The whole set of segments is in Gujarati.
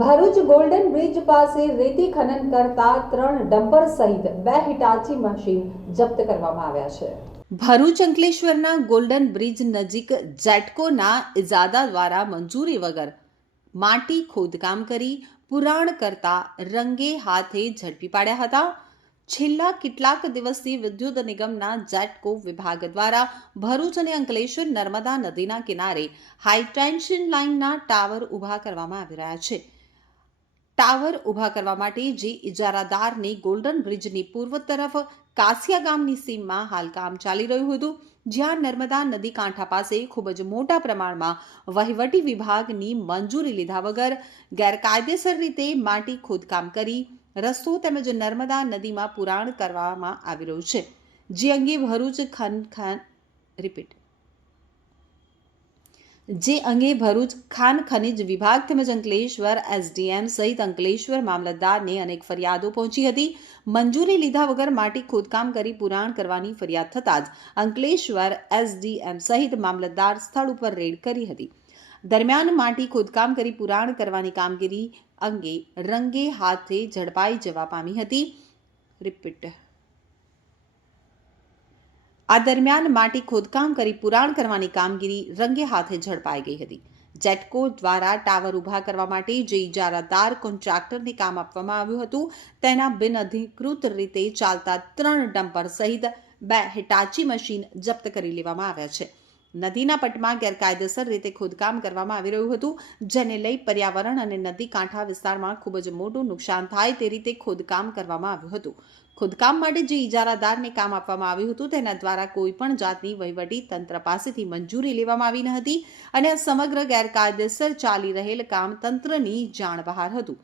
ભરૂચ ગોલ્ડન બ્રિજ પાસે રેતી ખનન કરતા ત્રણ ડમ્પર સહિત બે હિટાચી મશીન જપ્ત કરવામાં આવ્યા છે. ભરૂચ અંકલેશ્વરના ગોલ્ડન બ્રિજ નજીક જેટકોના ઇજાદા દ્વારા મંજૂરી વગર માટી ખોદકામ કરી પુરાણ કરતા રંગે હાથે ઝડપી પાડ્યા હતા. છેલ્લા કેટલાક દિવસથી વિદ્યુત નિગમના જેટકો વિભાગ દ્વારા ભરૂચ અને અંકલેશ્વર નર્મદા નદીના કિનારે હાઈટેન્શન લાઇનના ટાવર ઊભા કરવામાં આવી રહ્યા છે. ટાવર ઊભા કરવા માટે જે ઇજારાદારને ગોલ્ડન બ્રિજની પૂર્વ તરફ કાસિયા ગામની સીમમાં હાલ કામ ચાલી રહ્યું હતું, જ્યાં નર્મદા નદી કાંઠા પાસે ખૂબ જ મોટા પ્રમાણમાં વહીવટી વિભાગની મંજૂરી લીધા વગર ગેરકાયદેસર રીતે માટી ખોદકામ કરી રસ્તો તેમજ નર્મદા નદીમાં પુરાણ કરવામાં આવી રહ્યું છે. જે અંગે ભરૂચ ખન ખાન, રિપીટ. જે અંગે ભરૂચ ખાન ખનિજ વિભાગ તેમજ અંકલેશ્વર એસડીએમ સહિત અંકલેશ્વર મામલતદારને અનેક ફરિયાદો પહોંચી હતી. મંજૂરી લીધા વગર માટી ખોદકામ કરી પુરાણ કરવાની ફરિયાદ થતાં જ અંકલેશ્વર એસડીએમ સહિત મામલતદાર સ્થળ ઉપર રેડ કરી હતી. દરમિયાન માટી ખોદકામ કરી પુરાણ કરવાની કામગીરી અંગે રંગે હાથે ઝડપાઈ જવા પામી હતી. રિપીટ. આ દરમિયાન માટી ખોદકામ કરી પુરાણ કરવાની કામગીરી રંગે હાથે ઝડપાઈ ગઈ હતી. જેટકો દ્વારા ટાવર ઊભા કરવા માટે જે ઇજારાદાર કોન્ટ્રાક્ટરને કામ આપવામાં આવ્યું હતું, તેના બિનઅધિકૃત રીતે ચાલતા ત્રણ ડમ્પર સહિત બે હિટાચી મશીન જપ્ત કરી લેવામાં આવ્યા છે. નદીના પટમાં ગેરકાયદેસર રીતે ખોદકામ કરવામાં આવી રહ્યું હતું, જેને લઈ પર્યાવરણ અને નદી કાંઠા વિસ્તારમાં ખૂબ જ મોટું નુકસાન થાય તે રીતે ખોદકામ કરવામાં આવ્યું હતું. ખોદકામ માટે જે ઇજારાદારને કામ આપવામાં આવ્યું હતું, તેના દ્વારા કોઈ પણ જાતની વહીવટી તંત્ર પાસેથી મંજૂરી લેવામાં આવી ન હતી અને સમગ્ર ગેરકાયદેસર ચાલી રહેલ કામ તંત્રની જાણ બહાર હતું.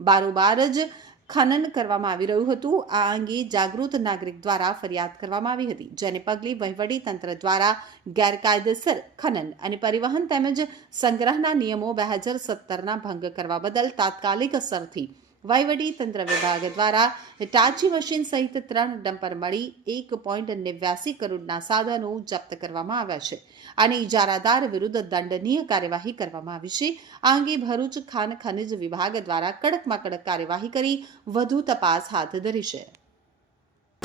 બારોબાર જ ખનન કરવામાં આવી રહ્યું હતું. આ અંગે જાગૃત નાગરિક દ્વારા ફરિયાદ કરવામાં આવી હતી, જેને પગલે વહીવટી તંત્ર દ્વારા ગેરકાયદેસર ખનન અને પરિવહન તેમજ સંગ્રહના નિયમો બે હજાર સત્તરના ભંગ કરવા બદલ તાત્કાલિક અસરથી વહીવટી તંત્ર વિભાગ દ્વારા હિટાચી મશીન સહિત ત્રણ ડમ્પર મળી એક પોઈન્ટ નેવ્યાસી કરોડના સાધનો જપ્ત કરવામાં આવ્યા છે. અને ઇજારાદાર વિરુદ્ધ દંડનીય કાર્યવાહી કરવામાં આવી છે. આ અંગે ભરૂચ ખાન ખનિજ વિભાગ દ્વારા કડકમાં કડક કાર્યવાહી કરી વધુ તપાસ હાથ ધરી છે.